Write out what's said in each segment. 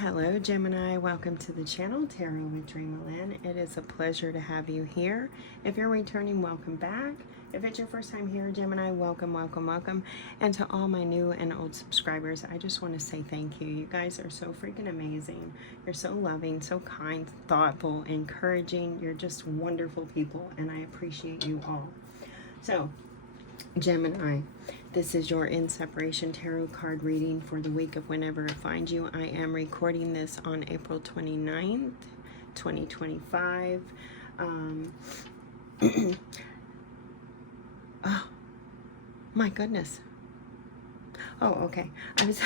Hello Gemini, welcome to the channel Tarot with DreamaLynn. It is a pleasure to have you here. If you're returning, welcome back. If it's your first time here, Gemini, welcome, welcome, welcome. And to all my new and old subscribers, I just want to say thank you. You guys are so freaking amazing. You're so loving, so kind, thoughtful, encouraging. You're just wonderful people, and I appreciate you all. So, Gemini, this is your In Separation Tarot card reading for the week of whenever it finds you. I am recording this on April 29th, 2025. Oh, my goodness. Oh, okay. I was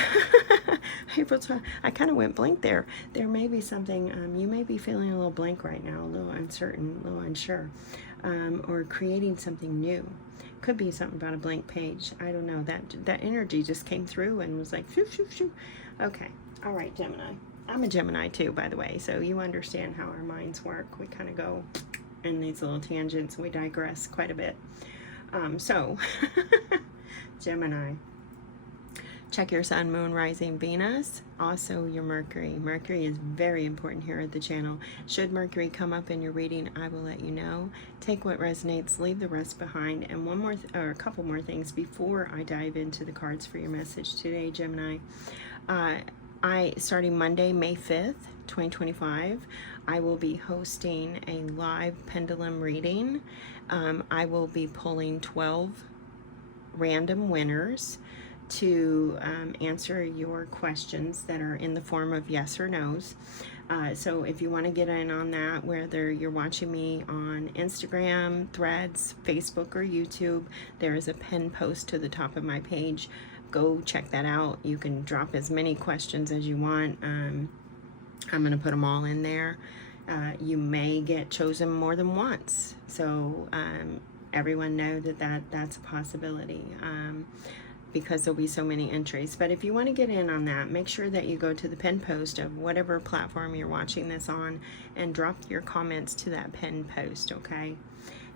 April 12th. I kind of went blank there. There may be something, you may be feeling a little blank right now, a little uncertain, a little unsure, or creating something new. Could be something about a blank page. I don't know. That energy just came through and was like, shoo, shoo, shoo. Okay. All right, Gemini. I'm a Gemini too, by the way, so you understand how our minds work. We kind of go in these little tangents. We digress quite a bit. Gemini. Check your sun, moon, rising, Venus, also your Mercury. Mercury is very important here at the channel. Should Mercury come up in your reading, I will let you know. Take what resonates, leave the rest behind. And one more, or a couple more things before I dive into the cards for your message today, Gemini. Starting Monday, May 5th, 2025, I will be hosting a live pendulum reading. I will be pulling 12 random winners to answer your questions that are in the form of yes or no's. So if you want to get in on that, whether you're watching me on Instagram, Threads, Facebook, or YouTube, there is a pinned post to the top of my page. Go check that out. You can drop as many questions as you want. I'm going to put them all in there. You may get chosen more than once. So everyone know that's a possibility. Because there'll be so many entries. But if you want to get in on that, make sure that you go to the pinned post of whatever platform you're watching this on and drop your comments to that pinned post, okay?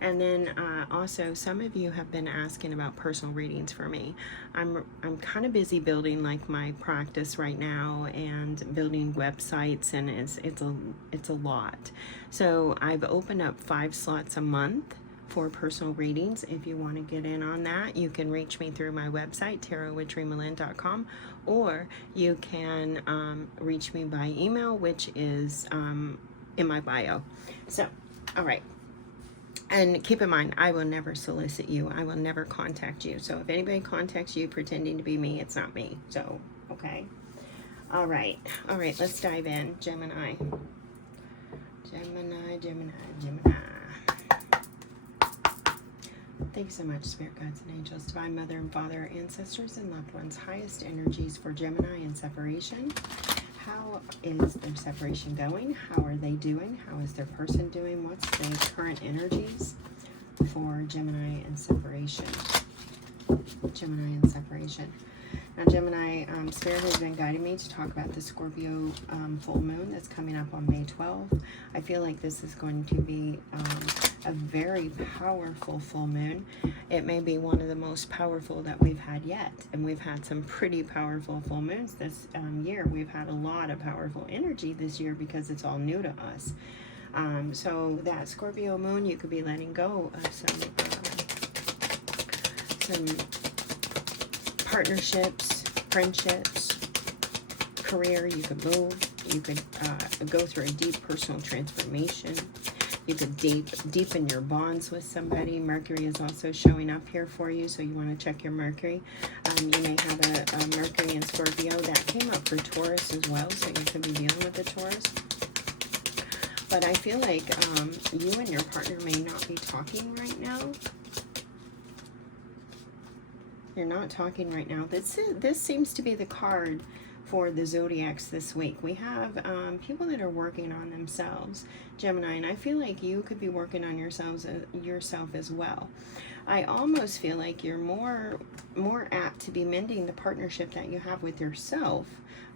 And then also, some of you have been asking about personal readings for me. I'm kind of busy building like my practice right now and building websites, and it's a lot. So I've opened up 5 slots a month for personal readings. If you want to get in on that, you can reach me through my website, tarotwithdreamalynn.com, or you can reach me by email, which is in my bio. So, all right. And keep in mind, I will never solicit you. I will never contact you. So if anybody contacts you pretending to be me, it's not me. So, okay. All right. All right, let's dive in. Gemini. Gemini, Gemini, Gemini. Thank you so much, Spirit Guides and Angels, Divine Mother and Father, Ancestors, and Loved Ones. Highest energies for Gemini in separation. How is their separation going? How are they doing? How is their person doing? What's the current energies for Gemini in separation? Gemini in separation. Now, Gemini, Spirit has been guiding me to talk about the Scorpio full moon that's coming up on May 12th. I feel like this is going to be a very powerful full moon. It may be one of the most powerful that we've had yet. And we've had some pretty powerful full moons this year. We've had a lot of powerful energy this year because it's all new to us. So that Scorpio moon, you could be letting go of some partnerships, friendships, career. You could move. You could go through a deep personal transformation. You could deepen your bonds with somebody. Mercury is also showing up here for you, so you want to check your Mercury. You may have a Mercury in Scorpio. That came up for Taurus as well, so you could be dealing with the Taurus. But I feel like you and your partner may not be talking right now. You're not talking right now. This seems to be the card for the zodiacs this week. We have people that are working on themselves, Gemini, and I feel like you could be working on yourself as well. I almost feel like you're more apt to be mending the partnership that you have with yourself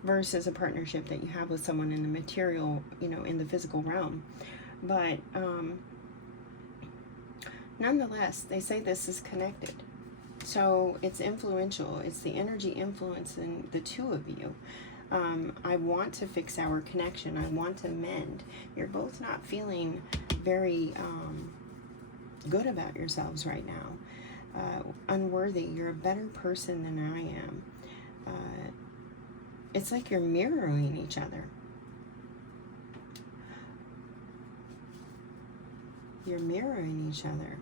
versus a partnership that you have with someone in the material, in the physical realm. But nonetheless, they say this is connected. So it's influential. It's the energy influencing the two of you. I want to fix our connection. I want to mend. You're both not feeling very good about yourselves right now. Unworthy. You're a better person than I am. It's like you're mirroring each other. You're mirroring each other.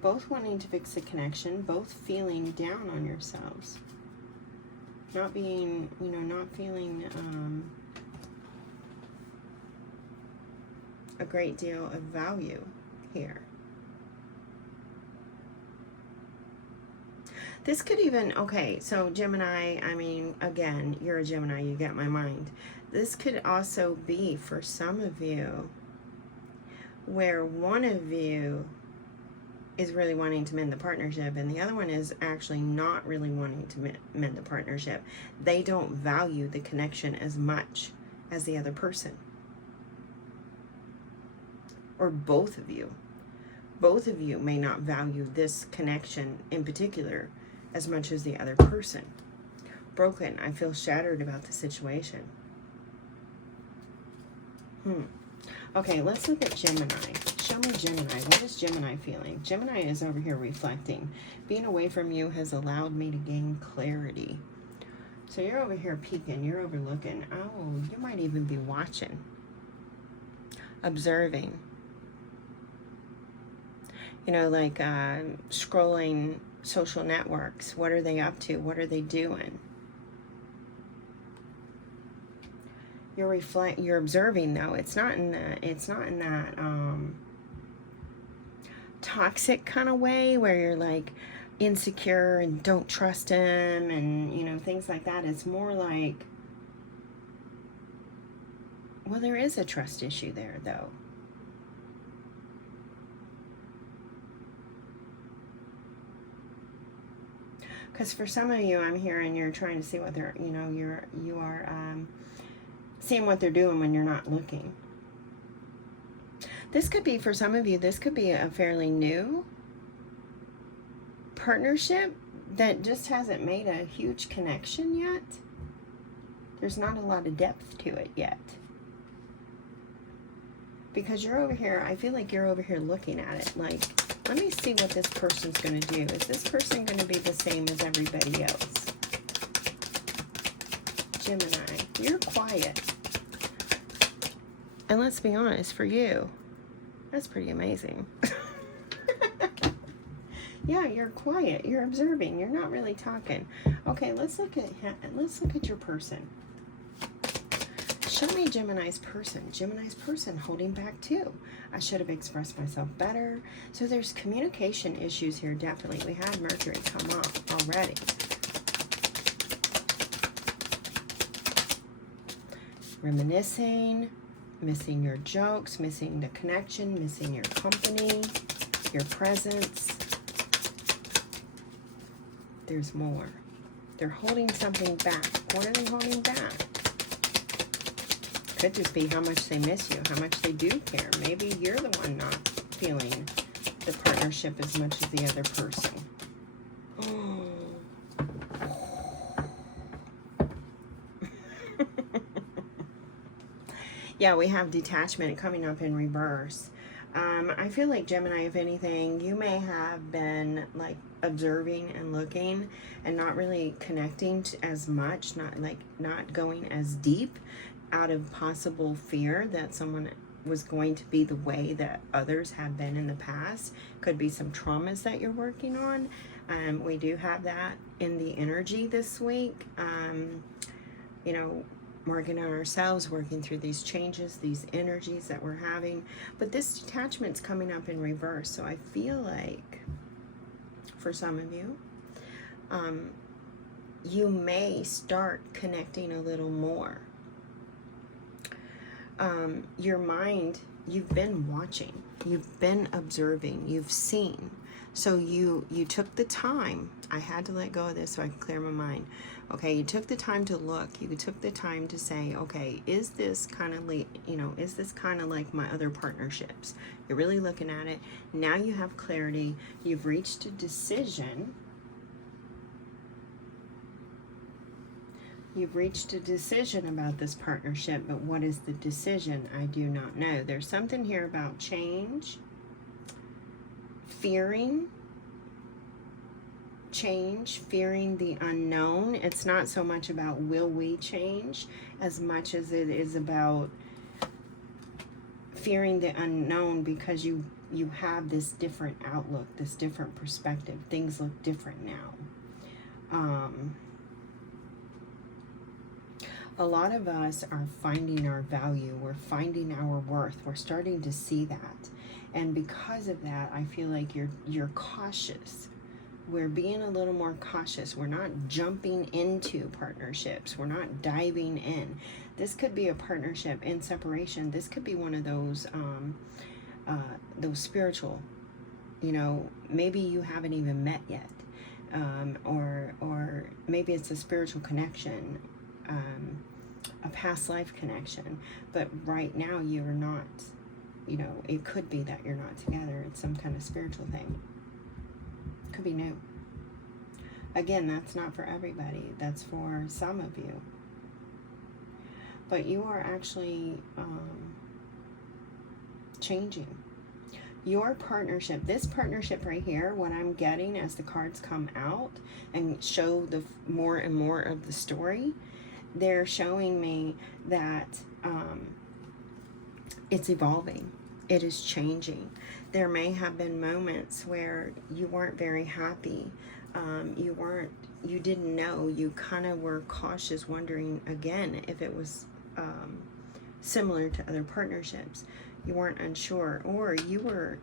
Both wanting to fix the connection, both feeling down on yourselves. Not being, not feeling a great deal of value here. This could even, okay, so Gemini, I mean, again, you're a Gemini, you get my mind. This could also be, for some of you, where one of you is really wanting to mend the partnership and the other one is actually not really wanting to mend the partnership. They don't value the connection as much as the other person. Or both of you. Both of you may not value this connection in particular as much as the other person. Broken. I feel shattered about the situation. Okay, let's look at Gemini. Show me Gemini. What is Gemini feeling? Gemini is over here reflecting. Being away from you has allowed me to gain clarity. So you're over here peeking. You're overlooking. Oh, you might even be watching. Observing. Like scrolling social networks. What are they up to? What are they doing? You're observing though. It's not in that toxic kind of way where you're like insecure and don't trust him and things like that. It's more like, well, there is a trust issue there though. Because for some of you, I'm hearing you're trying to see what they're, you are seeing what they're doing when you're not looking. This could be, for some of you, this could be a fairly new partnership that just hasn't made a huge connection yet. There's not a lot of depth to it yet. Because you're over here, I feel like you're over here looking at it like, let me see what this person's going to do. Is this person going to be the same as everybody else? Gemini, you're quiet. And let's be honest, for you, that's pretty amazing. Yeah, you're quiet. You're observing. You're not really talking. Okay, let's look at your person. Show me Gemini's person. Gemini's person holding back too. I should have expressed myself better. So there's communication issues here, definitely. We had Mercury come up already. Reminiscing, missing your jokes, missing the connection, missing your company, your presence. There's more. They're holding something back. What are they holding back? Could just be how much they miss you, how much they do care. Maybe you're the one not feeling the partnership as much as the other person. Yeah, we have detachment coming up in reverse. I feel like Gemini, if anything, you may have been like observing and looking and not really connecting as much, not going as deep out of possible fear that someone was going to be the way that others have been in the past. Could be some traumas that you're working on. We do have that in the energy this week. Working on ourselves, working through these changes, these energies that we're having. But this detachment's coming up in reverse. So I feel like for some of you, you may start connecting a little more. Your mind, you've been watching, you've been observing, you've seen. So you took the time. I had to let go of this so I could clear my mind. Okay, you took the time to look. You took the time to say, okay, is this kind of like, is this kind of like my other partnerships? You're really looking at it. Now you have clarity. You've reached a decision. You've reached a decision about this partnership, but what is the decision? I do not know. There's something here about change, fearing change, fearing the unknown. It's not so much about will we change as much as it is about fearing the unknown, because you have this different outlook, this different perspective. Things look different now. A lot of us are finding our value. We're finding our worth. We're starting to see that. And because of that, I feel like you're cautious. We're being a little more cautious. We're not jumping into partnerships. We're not diving in. This could be a partnership in separation. This could be one of those spiritual, you know, maybe you haven't even met yet. Or maybe it's a spiritual connection, a past life connection. But right now you're not, you know, it could be that you're not together. It's some kind of spiritual thing. Could be new. Again, that's not for everybody. That's for some of you. But you are actually changing. Your partnership, this partnership right here, what I'm getting as the cards come out and show the more and more of the story, they're showing me that it's evolving. It is changing. There may have been moments where you weren't very happy. You didn't know. You kind of were cautious, wondering again if it was similar to other partnerships. You weren't unsure, or you were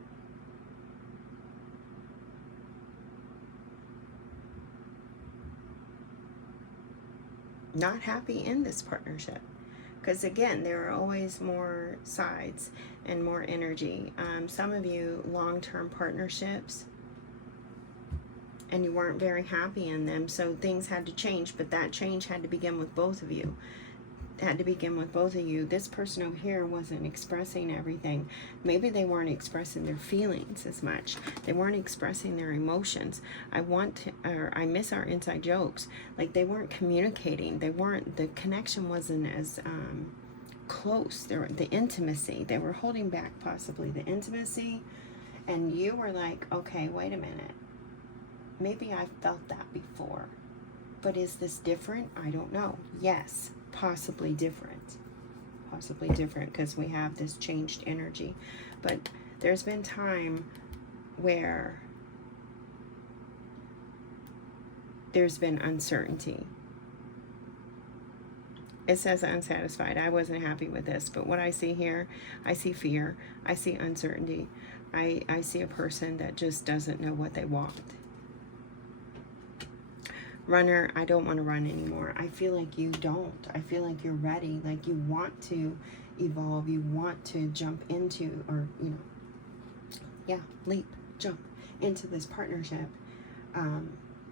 not happy in this partnership. Because again, there are always more sides and more energy. Some of you, long-term partnerships, and you weren't very happy in them, so things had to change, but that change had to begin with both of you. Had to begin with both of you. This person over here wasn't expressing everything. Maybe they weren't expressing their feelings as much. They weren't expressing their emotions. I miss our inside jokes. Like, they weren't communicating. The connection wasn't as close. The intimacy. They were holding back possibly the intimacy. And you were like, okay, wait a minute. Maybe I felt that before. But is this different? I don't know. Yes. Possibly different, because we have this changed energy. But there's been time where there's been uncertainty. It says unsatisfied. I wasn't happy with this, but what I see here, I see fear, I see uncertainty, I see a person that just doesn't know what they want. Runner, I don't want to run anymore. I feel like you don't. I feel like you're ready. Like you want to evolve. You want to jump into, or, you know, yeah, leap, jump into this partnership.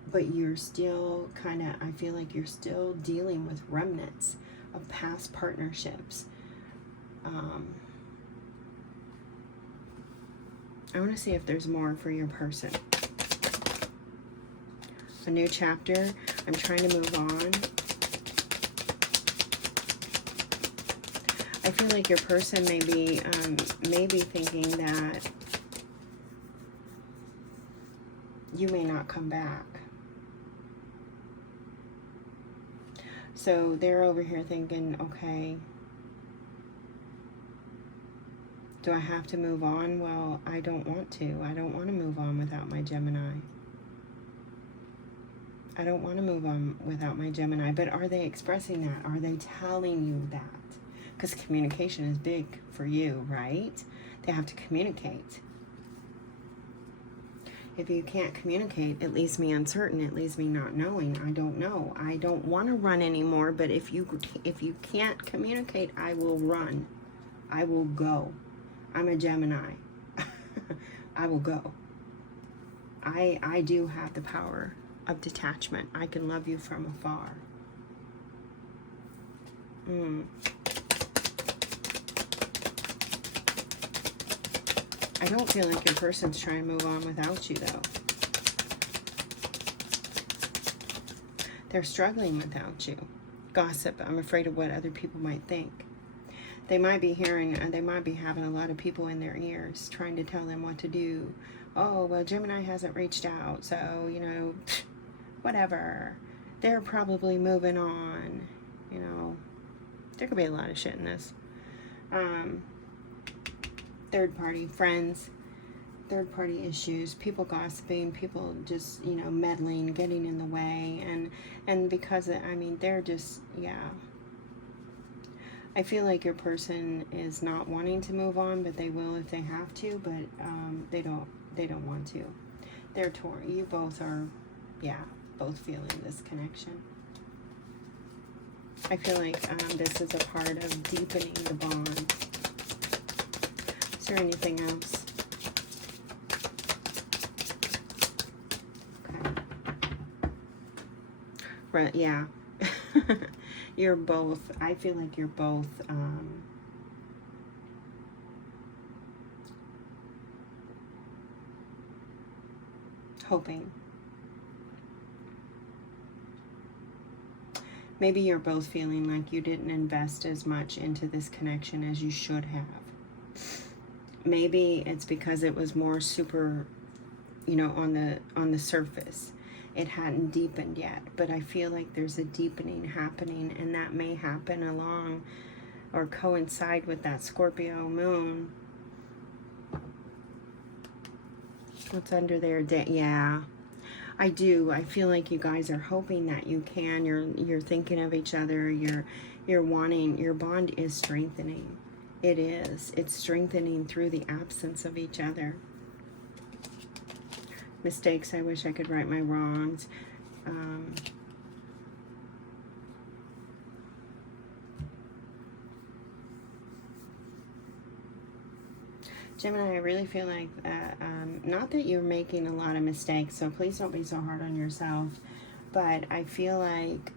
But you're still kind of, I feel like you're still dealing with remnants of past partnerships. I want to see if there's more for your person. A new chapter. I'm trying to move on. I feel like your person may be thinking that you may not come back. So they're over here thinking, okay, do I have to move on? Well, I don't want to. I don't want to move on without my Gemini. I don't want to move on without my Gemini. But are they expressing that? Are they telling you that? Because communication is big for you, right? They have to communicate. If you can't communicate, it leaves me uncertain. It leaves me not knowing. I don't know. I don't want to run anymore, but if you can't communicate, I will run. I will go. I'm a Gemini. I will go. I do have the power of detachment. I can love you from afar. I don't feel like your person's trying to move on without you, though. They're struggling without you. Gossip. I'm afraid of what other people might think. They might be hearing, they might be having a lot of people in their ears trying to tell them what to do. Oh, well, Gemini hasn't reached out, so, you know, whatever. They're probably moving on. You know, there could be a lot of shit in this. Third party, friends, third party issues, people gossiping, people just, you know, meddling, getting in the way, and because, I mean, they're just, yeah. I feel like your person is not wanting to move on, but they will if they have to, but they don't want to. They're torn. You both are, yeah, both feeling this connection. I feel like this is a part of deepening the bond. Is there anything else? Okay. Right, yeah. You're both, I feel like you're both hoping. Maybe you're both feeling like you didn't invest as much into this connection as you should have. Maybe it's because it was more super, you know, on the surface. It hadn't deepened yet, but I feel like there's a deepening happening, and that may happen along or coincide with that Scorpio moon. What's under there? Yeah, I do. I feel like you guys are hoping that you can. You're thinking of each other. You're wanting. Your bond is strengthening. It is. It's strengthening through the absence of each other. Mistakes, I wish I could right my wrongs. Gemini, I really feel like, not that you're making a lot of mistakes, so please don't be so hard on yourself, but I feel like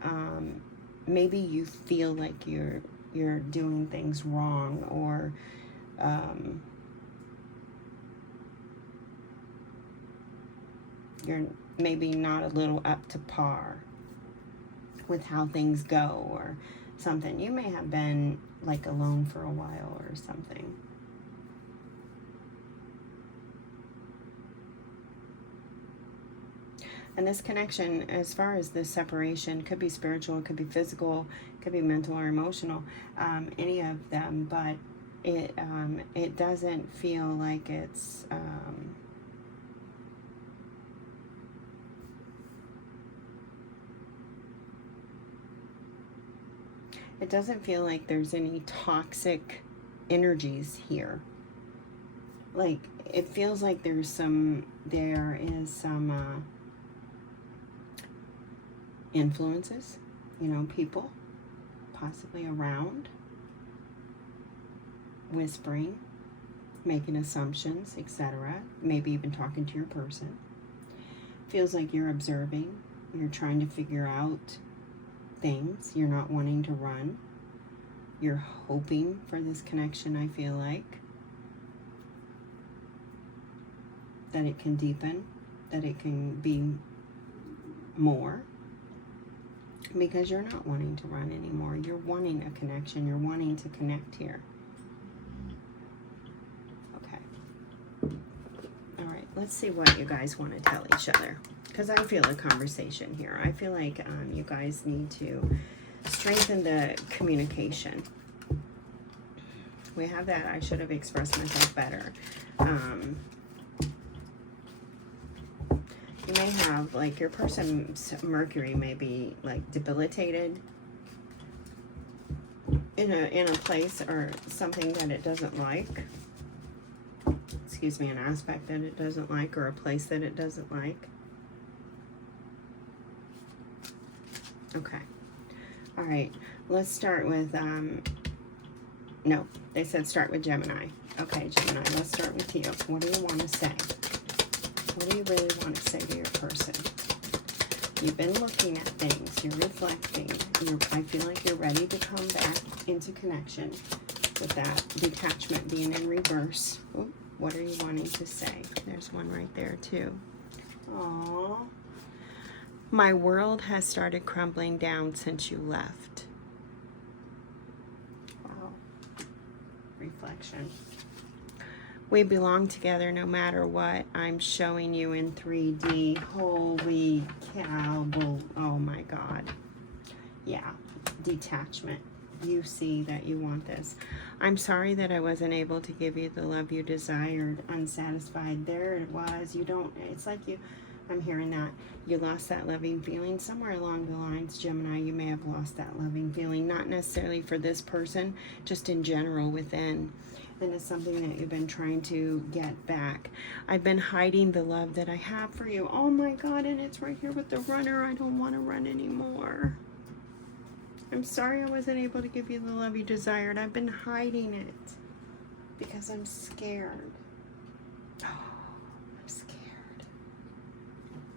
maybe you feel like you're doing things wrong, or you're maybe not a little up to par with how things go or something. You may have been like alone for a while or something. And this connection, as far as this separation, could be spiritual, it could be physical, it could be mental or emotional, any of them, but it doesn't feel like it's it doesn't feel like there's any toxic energies here. Like, it feels like there is some influences, you know, people possibly around, whispering, making assumptions, etc. Maybe even talking to your person. Feels like you're observing, you're trying to figure out things, you're not wanting to run, you're hoping for this connection. I feel like that it can deepen, that it can be more, because you're not wanting to run anymore. You're wanting a connection, you're wanting to connect here. Okay, all right, let's see what you guys want to tell each other, because I feel a conversation here. I feel like you guys need to strengthen the communication. We have that. I should have expressed myself better. You may have, like, your person's Mercury may be, like, debilitated in a place or something that it doesn't like. Excuse me, an aspect that it doesn't like, or a place that it doesn't like. Okay. All right. Let's start with, no, they said start with Gemini. Okay, Gemini, let's start with you. What do you want to say? What do you really want to say to your person? You've been looking at things. You're reflecting. I feel like you're ready to come back into connection with that detachment being in reverse. Ooh, what are you wanting to say? There's one right there, too. Aww. My world has started crumbling down since you left. reflection. We belong together no matter what. I'm showing you in 3D. Holy cow. Oh my God. Yeah. Detachment. You see that you want this. I'm sorry that I wasn't able to give you the love you desired. Unsatisfied. There it was. You don't, it's like you, I'm hearing that. You lost that loving feeling. Somewhere along the lines, Gemini, you may have lost that loving feeling. Not necessarily for this person, just in general within. And it's something that you've been trying to get back. I've been hiding the love that I have for you. Oh my God, and it's right here with the runner. I don't want to run anymore. I'm sorry I wasn't able to give you the love you desired. I've been hiding it because I'm scared. Oh, I'm scared.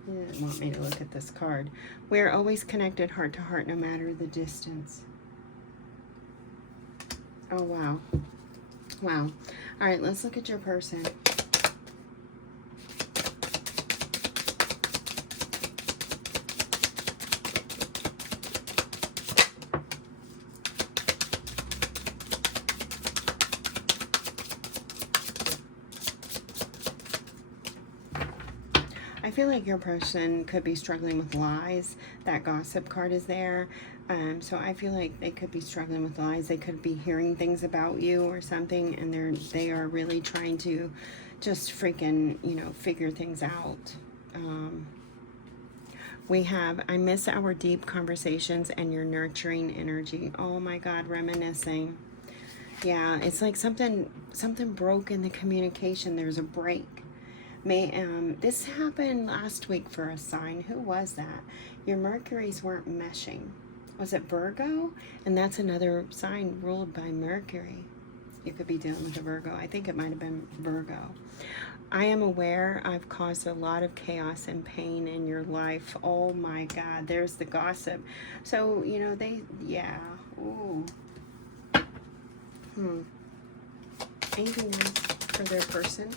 You didn't want me to look at this card. We are always connected heart to heart no matter the distance. Oh, wow. Wow. All right, let's look at your person. I feel like your person could be struggling with lies. That gossip card is there. So I feel like they could be struggling with lies. They could be hearing things about you or something, and they are really trying to just freaking, you know, figure things out. We have, I miss our deep conversations and your nurturing energy. Oh my God, reminiscing. Yeah, it's like something broke in the communication. There's a break. This happened last week for a sign. Who was that? Your Mercuries weren't meshing. Was it Virgo? And that's another sign ruled by Mercury. You could be dealing with a Virgo. I think it might have been Virgo. I am aware I've caused a lot of chaos and pain in your life. Oh my God, there's the gossip. So, you know, yeah. Ooh. Anything else for their person?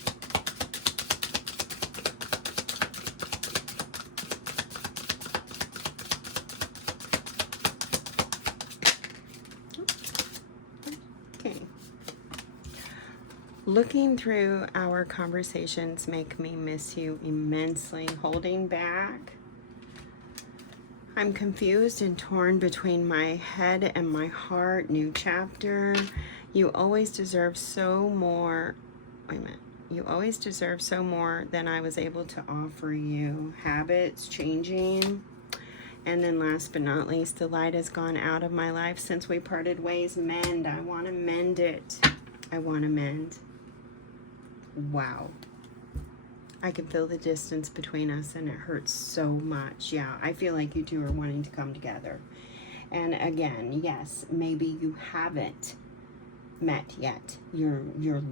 Looking through our conversations make me miss you immensely. Holding back. I'm confused and torn between my head and my heart. New chapter. You always deserve so more. Wait a minute. You always deserve so more than I was able to offer you. Habits changing. And then last but not least, the light has gone out of my life since we parted ways. Mend. I want to mend it. I want to mend. Wow. I can feel the distance between us and it hurts so much. Yeah, I feel like you two are wanting to come together. And again, yes, maybe you haven't met yet. You're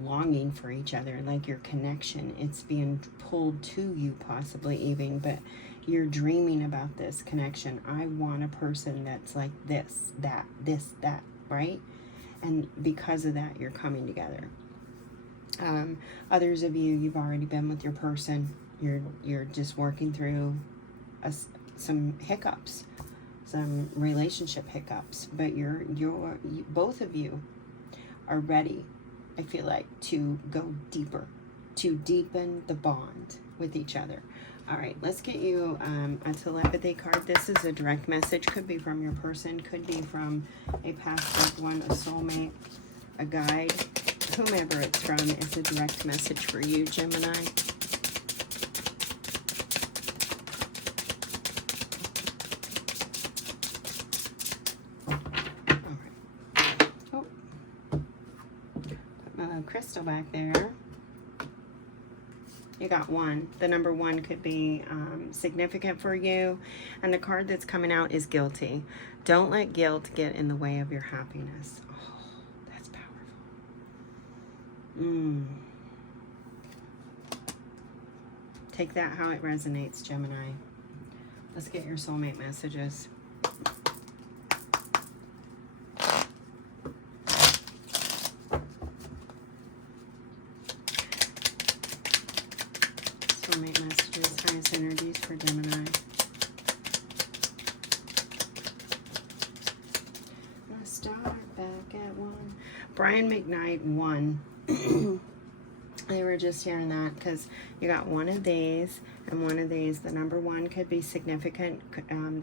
longing for each other, like your connection. It's being pulled to you possibly even, but you're dreaming about this connection. I want a person that's like this, that, right? And because of that, you're coming together. Others of you, you've already been with your person. You're just working through some hiccups, some relationship hiccups, but both of you are ready, I feel like, to go deeper, to deepen the bond with each other. All right, let's get you a telepathy card. This is a direct message. Could be from your person, could be from a past loved one, a soulmate, a guide. Whomever it's from is a direct message for you, Gemini. All right. Oh. Put my crystal back there. You got one. The number one could be significant for you. And the card that's coming out is guilty. Don't let guilt get in the way of your happiness. Take that how it resonates, Gemini. Let's get your soulmate messages. Soulmate messages, highest energies for Gemini. Star. heart back at 1. Brian McKnight 1. They were just hearing that because you got one of these and one of these. The number 1 could be significant.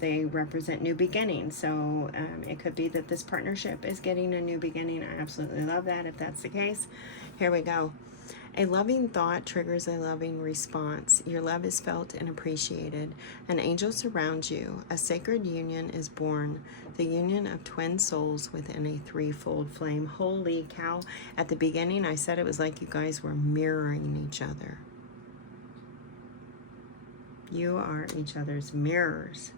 They represent new beginnings. So it could be that this partnership is getting a new beginning. I absolutely love that if that's the case. Here we go. A loving thought triggers a loving response. Your love is felt and appreciated. An angel surrounds you. A sacred union is born. The union of twin souls within a threefold flame. Holy cow. At the beginning, I said it was like you guys were mirroring each other. You are each other's mirrors.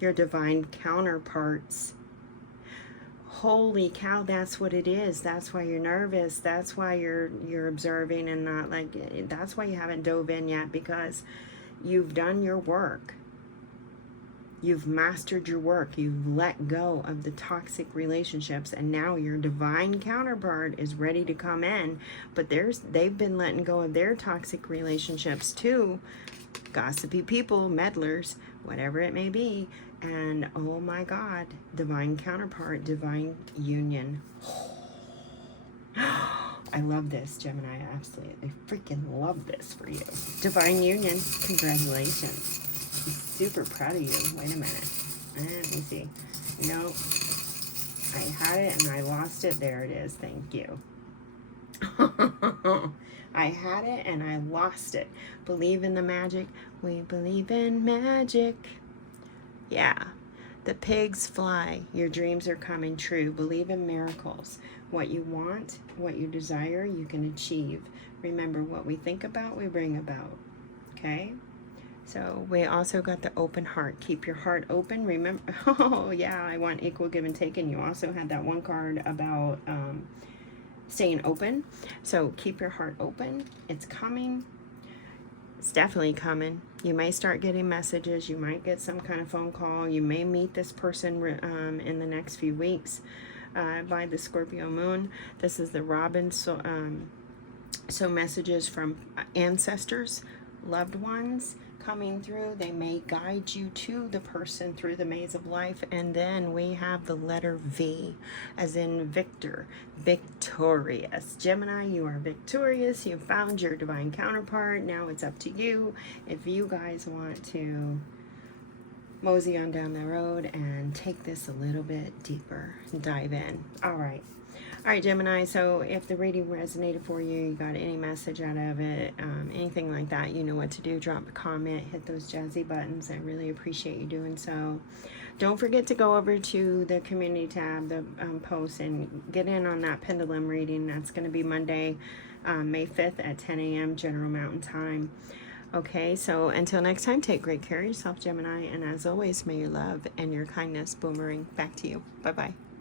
Your divine counterparts. Holy cow, that's what it is. That's why you're nervous. That's why you're observing and not like, that's why you haven't dove in yet, because you've done your work. You've mastered your work. You've let go of the toxic relationships, and now your divine counterpart is ready to come in. But they've been letting go of their toxic relationships too. Gossipy people, meddlers, whatever it may be. And oh my God, divine counterpart, divine union. I love this, Gemini. I absolutely freaking love this for you. Divine union, congratulations. I'm super proud of you. Wait a minute. Let me see. No, I had it and I lost it. There it is. Thank you. I had it and I lost it. Believe in the magic. We believe in magic. Yeah, the pigs fly. Your dreams are coming true. Believe in miracles. What you want, what you desire, you can achieve. Remember, what we think about, we bring about. Okay? So we also got the open heart. Keep your heart open. Remember, oh yeah, I want equal give and take. And you also had that one card about staying open. So keep your heart open. It's coming. It's definitely coming. You may start getting messages. You might get some kind of phone call. You may meet this person in the next few weeks by the Scorpio moon. This is the Robin. So messages from ancestors, loved ones coming through. They may guide you to the person through the maze of life. And then we have the letter V, as in Victor, victorious. Gemini, you are victorious. You found your divine counterpart. Now it's up to you if you guys want to mosey on down the road and take this a little bit deeper, dive in. All right, Gemini, so if the reading resonated for you, you got any message out of it, anything like that, you know what to do. Drop a comment, hit those jazzy buttons. I really appreciate you doing so. Don't forget to go over to the community tab, the post, and get in on that pendulum reading. That's going to be Monday, May 5th at 10 a.m. General Mountain Time. Okay, so until next time, take great care of yourself, Gemini. And as always, may your love and your kindness boomerang back to you. Bye-bye.